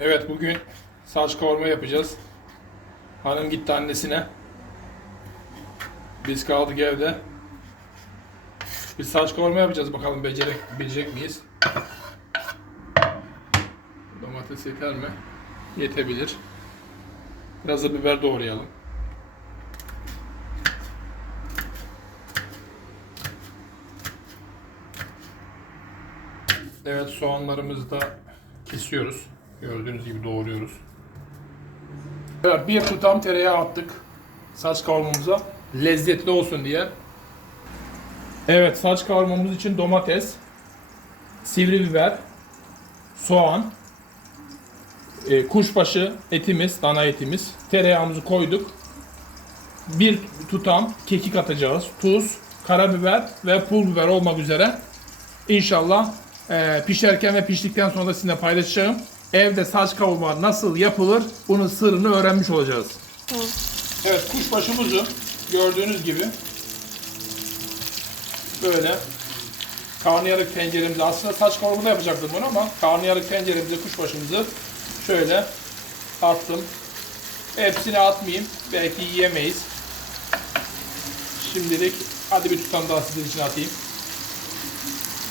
Evet bugün saç kavurma yapacağız. Hanım gitti annesine. Biz kaldık evde. Biz saç kavurma yapacağız bakalım becerebilecek miyiz? Domates yeter mi? Yetebilir. Biraz da biber doğrayalım. Evet soğanlarımızı da kesiyoruz. Gördüğünüz gibi doğruyoruz. Evet bir tutam tereyağı attık saç kavurmamıza. Lezzetli olsun diye. Evet saç kavurmamız için domates, sivri biber, soğan, e, kuşbaşı etimiz, dana etimiz, tereyağımızı koyduk. Bir tutam kekik atacağız. Tuz, karabiber ve pul biber olmak üzere. İnşallah e, pişerken ve piştikten sonra da sizinle paylaşacağım. Evde saç kavurma nasıl yapılır bunun sırrını öğrenmiş olacağız. Evet kuşbaşımızı gördüğünüz gibi böyle karnıyarık tenceremize aslında saç kavurma yapacaktım bunu ama karnıyarık tenceremize kuşbaşımızı şöyle attım. Hepsini atmayayım. Belki yiyemeyiz. Şimdilik hadi bir tutam daha sizin için atayım.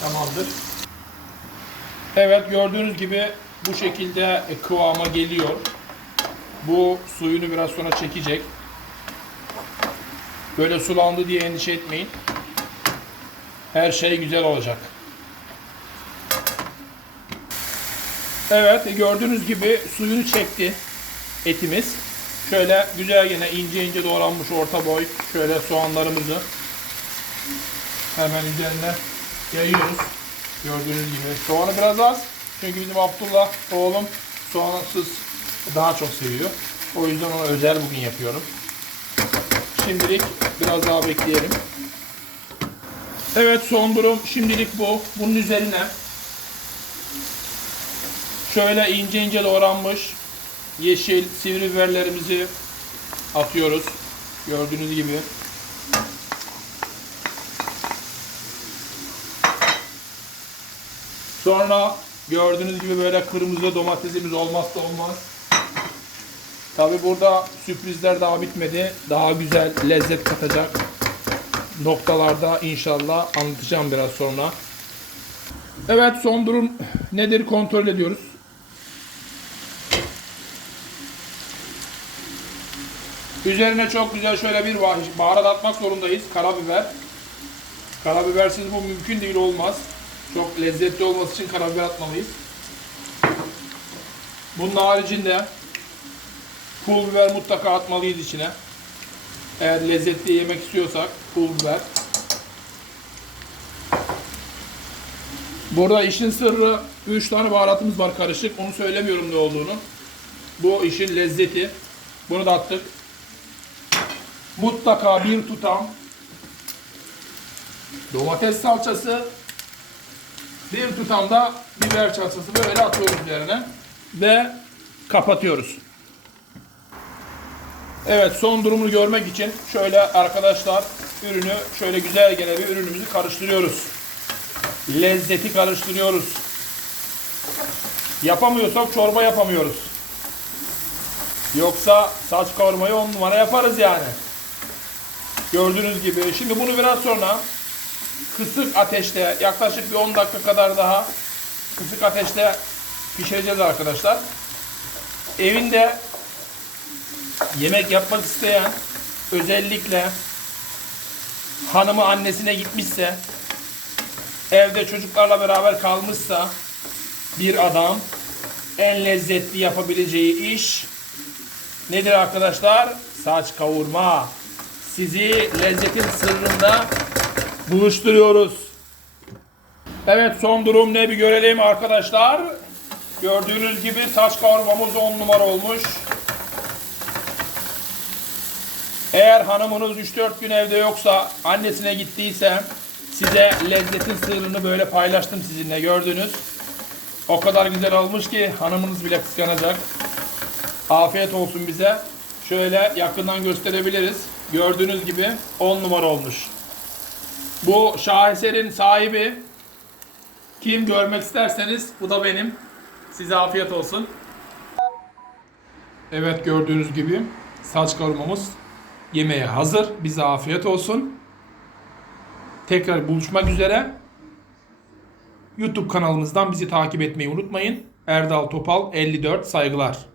Tamamdır. Evet gördüğünüz gibi bu şekilde kıvama geliyor. Bu suyunu biraz sonra çekecek. Böyle sulandı diye endişe etmeyin. Her şey güzel olacak. Evet gördüğünüz gibi suyunu çekti etimiz. Şöyle güzel yine ince ince doğranmış orta boy şöyle soğanlarımızı hemen üzerine yayıyoruz. Gördüğünüz gibi. Soğanı biraz az. Çünkü bizim Abdullah oğlum soğansız daha çok seviyor. O yüzden ona özel bugün yapıyorum. Şimdilik biraz daha bekleyelim. Evet son durum şimdilik bu. Bunun üzerine şöyle ince ince doğranmış yeşil sivri biberlerimizi atıyoruz. Gördüğünüz gibi. Sonra gördüğünüz gibi böyle kırmızı domatesimiz olmazsa olmaz. Tabi burada sürprizler daha bitmedi. Daha güzel lezzet katacak noktalarda inşallah anlatacağım biraz sonra. Evet son durum nedir kontrol ediyoruz. Üzerine çok güzel şöyle bir bah- baharat atmak zorundayız. Karabiber. Karabibersiz bu mümkün değil olmaz. Çok lezzetli olması için karabiber atmalıyız. Bunun haricinde pul biber mutlaka atmalıyız içine. Eğer lezzetli yemek istiyorsak pul biber. Burada işin sırrı 3 tane baharatımız var karışık. Onu söylemiyorum ne olduğunu. Bu işin lezzeti. Bunu da attık. Mutlaka bir tutam domates salçası, bir tutam da biber salçası böyle atıyoruz üzerine ve kapatıyoruz. Evet son durumunu görmek için şöyle arkadaşlar ürünü şöyle güzel gene bir ürünümüzü karıştırıyoruz. Lezzeti karıştırıyoruz. Yapamıyorsak çorba yapamıyoruz. Yoksa saç kavurmayı on numara yaparız yani. Gördüğünüz gibi. Şimdi bunu biraz sonra kısık ateşte yaklaşık bir 10 dakika kadar daha kısık ateşte pişireceğiz arkadaşlar. Evinde yemek yapmak isteyen özellikle hanımı annesine gitmişse evde çocuklarla beraber kalmışsa bir adam en lezzetli yapabileceği iş nedir arkadaşlar? Saç kavurma. Sizi lezzetin sırrında buluşturuyoruz. Evet son durum ne bir görelim arkadaşlar. Gördüğünüz gibi saç kavurmamız 10 numara olmuş. Eğer hanımınız 3-4 gün evde yoksa, annesine gittiyse size lezzetin sırrını böyle paylaştım sizinle gördünüz. O kadar güzel olmuş ki hanımınız bile kıskanacak. Afiyet olsun bize. Şöyle yakından gösterebiliriz. Gördüğünüz gibi 10 numara olmuş. Bu şaheserin sahibi kim görmek isterseniz bu da benim. Size afiyet olsun. Evet gördüğünüz gibi saç kavurmamız yemeğe hazır. Bize afiyet olsun. Tekrar buluşmak üzere. YouTube kanalımızdan bizi takip etmeyi unutmayın. Erdal Topal 54 saygılar.